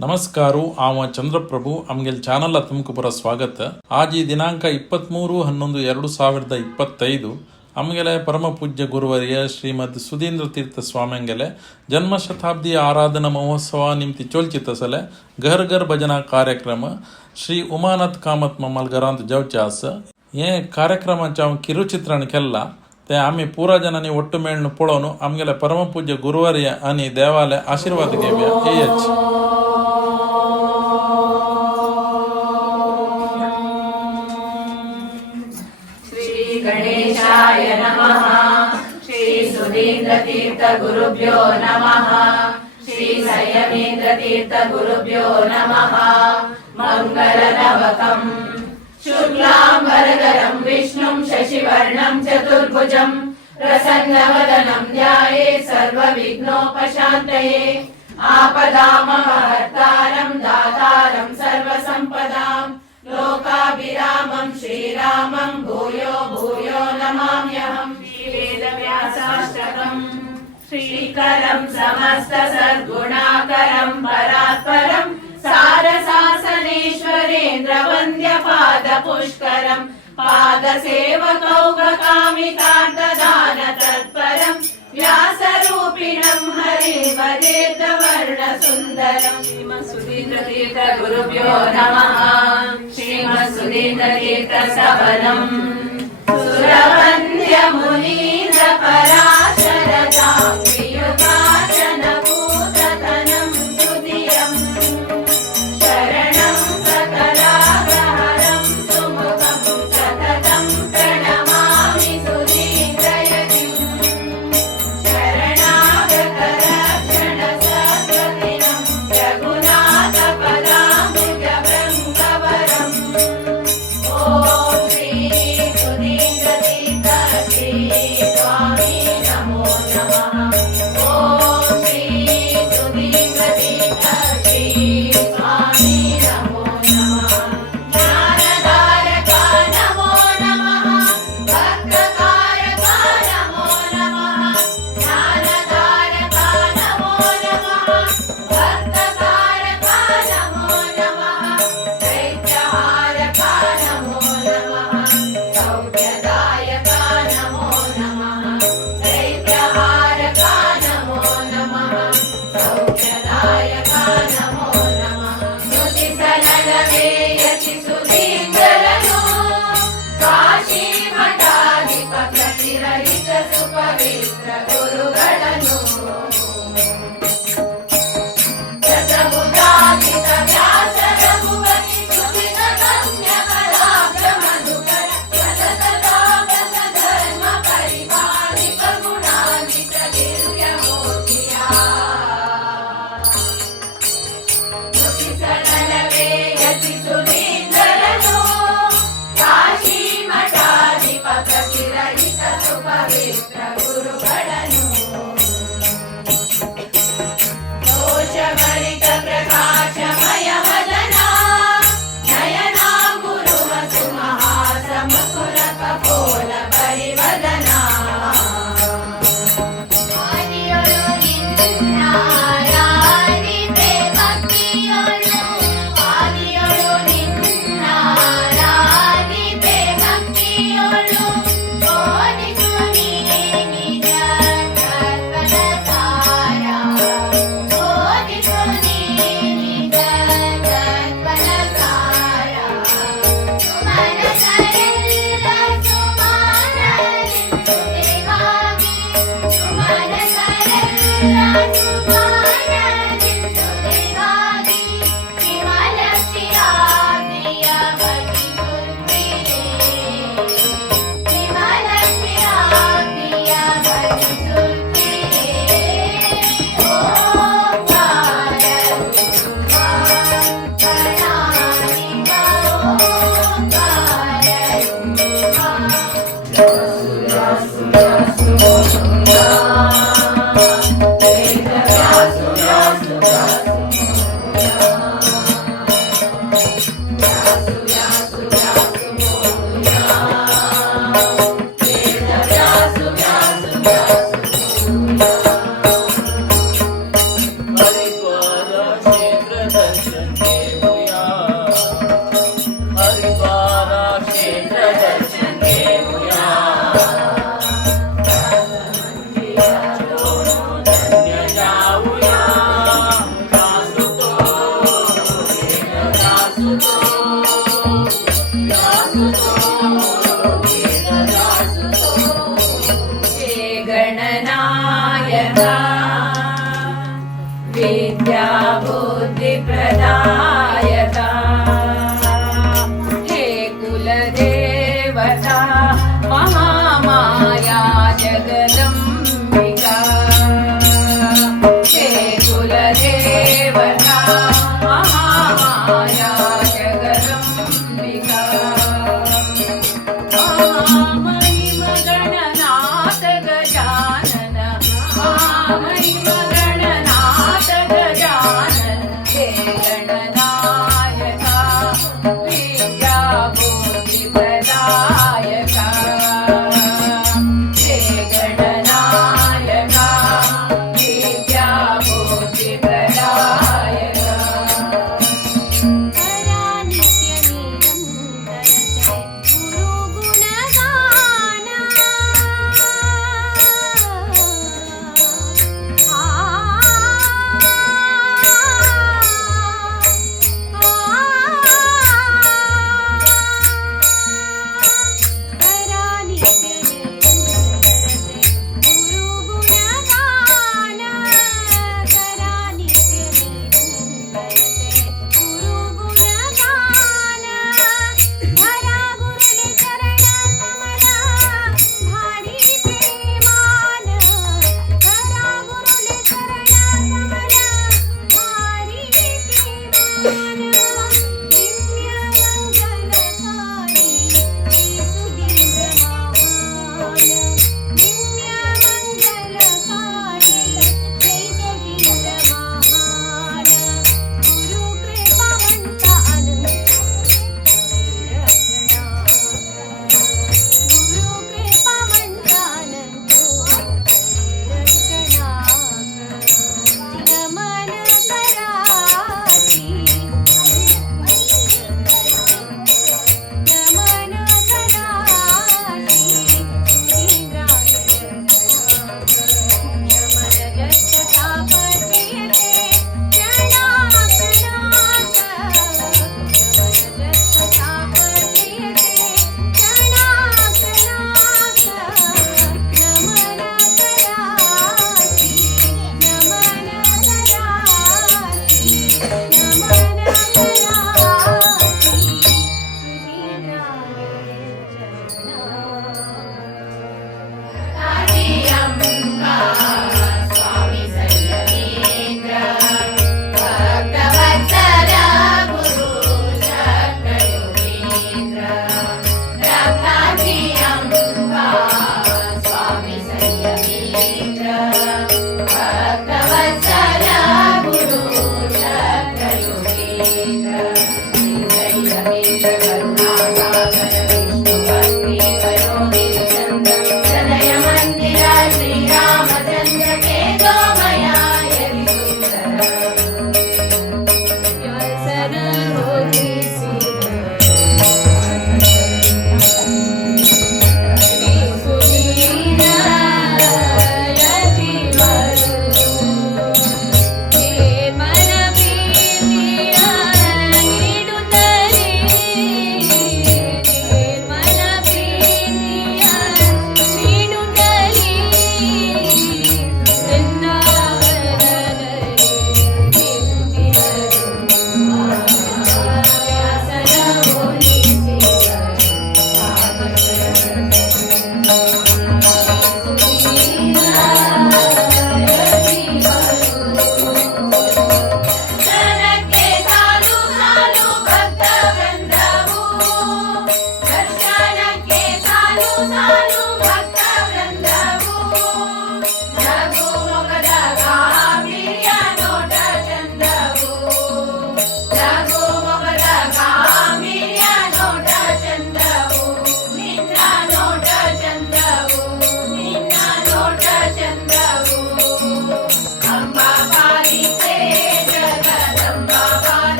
ನಮಸ್ಕಾರ ಆವ ಚಂದ್ರಪ್ರಭು ಅಮ್ಗೆಲ್ ಚಾನಲ್ ತುಮಕುಪುರ ಸ್ವಾಗತ. ಆಜಿ ದಿನಾಂಕ 23/11/2025 ಅಮ್ಗೆಲೆ ಪರಮ ಪೂಜ್ಯ ಗುರುವರಿಯ ಶ್ರೀಮದ್ ಸುಧೀಂದ್ರ ತೀರ್ಥ ಸ್ವಾಮಿಂಗೆಲೆ ಜನ್ಮ ಶತಾಬ್ದಿ ಆರಾಧನಾ ಮಹೋತ್ಸವ ನಿಮ್ತಿ ಚೋಲ್ಚಿತಸಲೆ ಘರ್ ಘರ್ ಭಜನಾ ಕಾರ್ಯಕ್ರಮ ಶ್ರೀ ಉಮಾನಾಥ್ ಕಾಮತ್ ಮಮ್ಮಲ್ ಗರಾಂತ್ ಜವಚಾಸ್ ಏ ಕಾರ್ಯಕ್ರಮ ಚಾವ್ ಕಿರುಚಿತ್ರಣ ಕೆಲ್ಲ ते आम्ही पूरा जनांनी ಒಟ್ಟು ಮೇಳ್ನು ಪೊಳೋನು ಅಮ್ಗೆಲೆ ಪರಮ ಪೂಜ್ಯ ಗುರುವರಿಯ ಅನಿ ದೇವಾಲಯ ಆಶೀರ್ವಾದ ಗೇವ್ಯ ಎಚ್ ಶ್ರೀ ಗಣೇಶಾಯ ನಮಃ. ಶ್ರೀ ಸುಧೀಂದ್ರ ತೀರ್ಥ ಗುರುಭ್ಯೋ ನಮಃ. ಶ್ರೀ ಸಂಯಮೇಂದ್ರ ತೀರ್ಥ ಗುರುಭ್ಯೋ ನಮಃ. ಮಂಗಲ ನವಕಂ शुक्लांबरधरं विष्णुं शशिवर्णं चतुर्भुजं प्रसन्नवदनं ध्यायेत् सर्वविघ्नोपशान्तये. आपदामहर्तारं दातारं सर्वसम्पदां लोकाभिरामं श्रीरामं भूयो भूयो नमाम्यहं. वेदव्यासाष्टकं श्रीकरं समस्तसद्गुणाकरं परात्परं सारसासनेश्वरेन्द्र वन्द्य पाद पुष्करं पादसेवकौगकामितार्थदान तत्परं व्यासरूपिणं हरिवदेत वर्णसुन्दरं. श्रीमत्सुधीन्द्र तीर्थ गुरुभ्यो नमः. श्रीमत्सुधीन्द्र तीर्थ सवनं सुरवन्द्य मुनीन्द्र पराशर जाम्बियुगाचन पूततनं सुधियम् शरणं सकलाग्रहणं सुमुखं सततं प्रणमामि सुधीन्द्रयतिं. शरणागतरक्षण सद्गतिनं रघुनाथपदाम्बुजभृङ्गवरम्. ॐ श्री सुधीन्द्रतीर्थ श्री स्वामी नमो नमः. ॐ श्री सुधीन्द्रतीर्थ श्री स्वामी नमो नमः. ज्ञानधारका नमो नमः. भक्तकारका नमो नमः. ज्ञानधारका नमो नमः. भक्तकारका नमो नमः. दैत्यहारका नमो नमः. सौख्यदायका नमो नमः. दैत्यहारका नमो नमः. सौख्यदायका नमो नमः. नुतिसलನವೇ ಯತಿ ಸುಧೀಂದ್ರನು ಕಾಶಿ ಮಠಾಧಿಪ ಪ್ರತಿರಹಿತ ಸುಪವಿತ್ರ ಗುರುಗಳನ್ನು ಶತಭುಜಾಧಿತ ವ್ಯಾಸ ರಘುಪತಿ ಸುಖಿತ ಗಮ್ಯ ಕಲಾಗ್ರ ಮಧುಕರ ಸತತತಾಗತ ಧರ್ಮ ಪರಿಪಾಲಿಕ ಗುಣಾನ್ವಿತ ದಿವ್ಯ ಮೂರ್ತಿಯ. ನುತಿಸಲನವೇ ಯತಿ ಸುಧೀಂದ್ರನು ಕಾಶಿ ಮಠಾಧಿಪ ಪ್ರತಿರಹಿತ ಸುಪವಿತ್ರ ಗುರುಗಳನ್ನು दर्शन घेऊया हरिद्वारा क्षेत्र दर्शन घेऊया धन्य जाऊया जासुतो जासुतो हे गणनायका विद्या बुद्धि प्रदायका हे कुलदेवता महामाया जगदम्बिका हे कुलदेवता महामाया जगदम्बिका महिमगणनाथ गजानन महिमगणनाथ गजानन हे गणनायका विद्या बुद्धि प्रदायका हे गणनायका विद्या बुद्धि प्रदायका परा नित्य निरंतरते गुरु गुणगान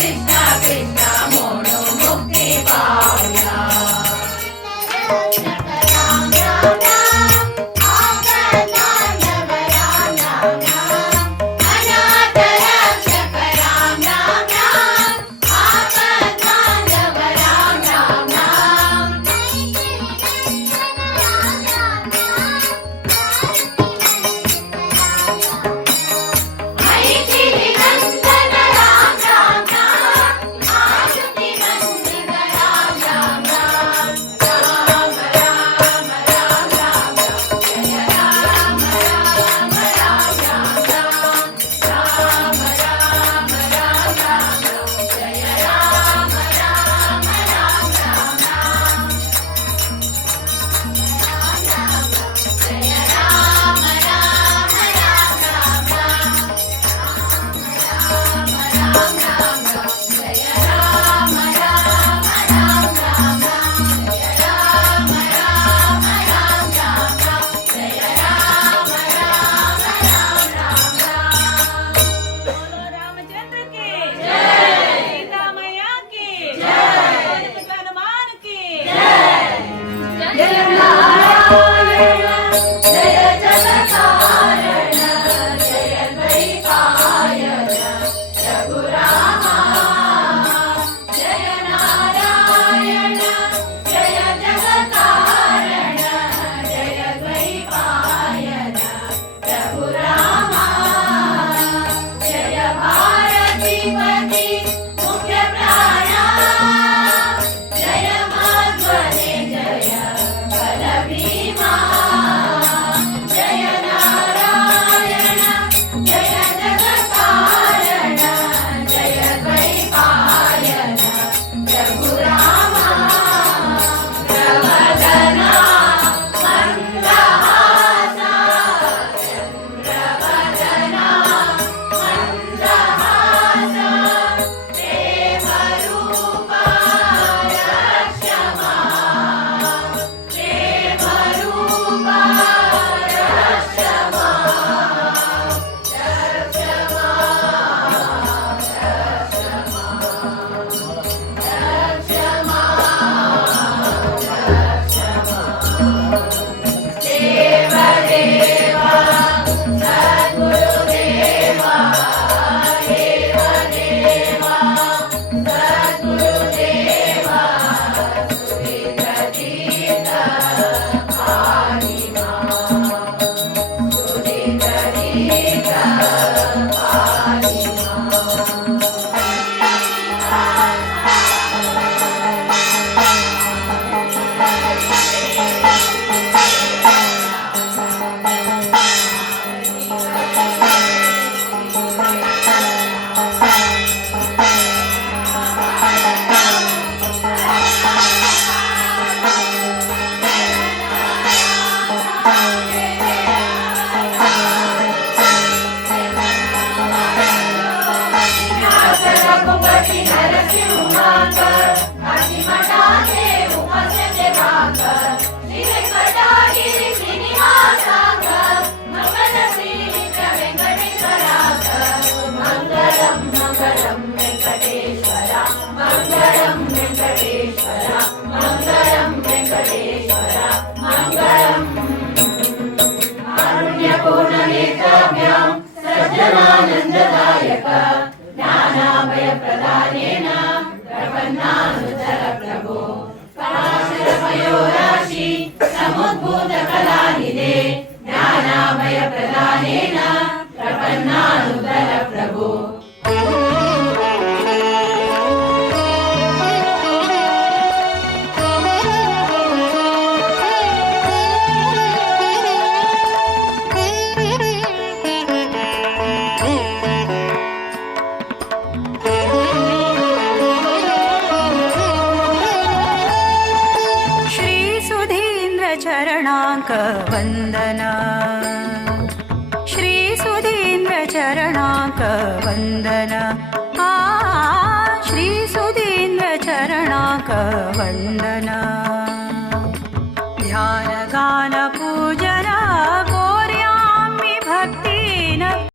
कृष्ण कृष्ण म्हणून मुक्ती पावला सज्जनानन्ददायक ज्ञानाभयप्रदानेन प्रपन्नानुचर प्रभो पराशरपयोराशि समुद्भूतकलानिधे ज्ञानाभयप्रदानेन प्रपन्नानुचर प्रभो चरणांक वंदना श्री सुधींद्र चरणांक वंदना श्री सुधींद्र चरणांक वंदना ध्यान गान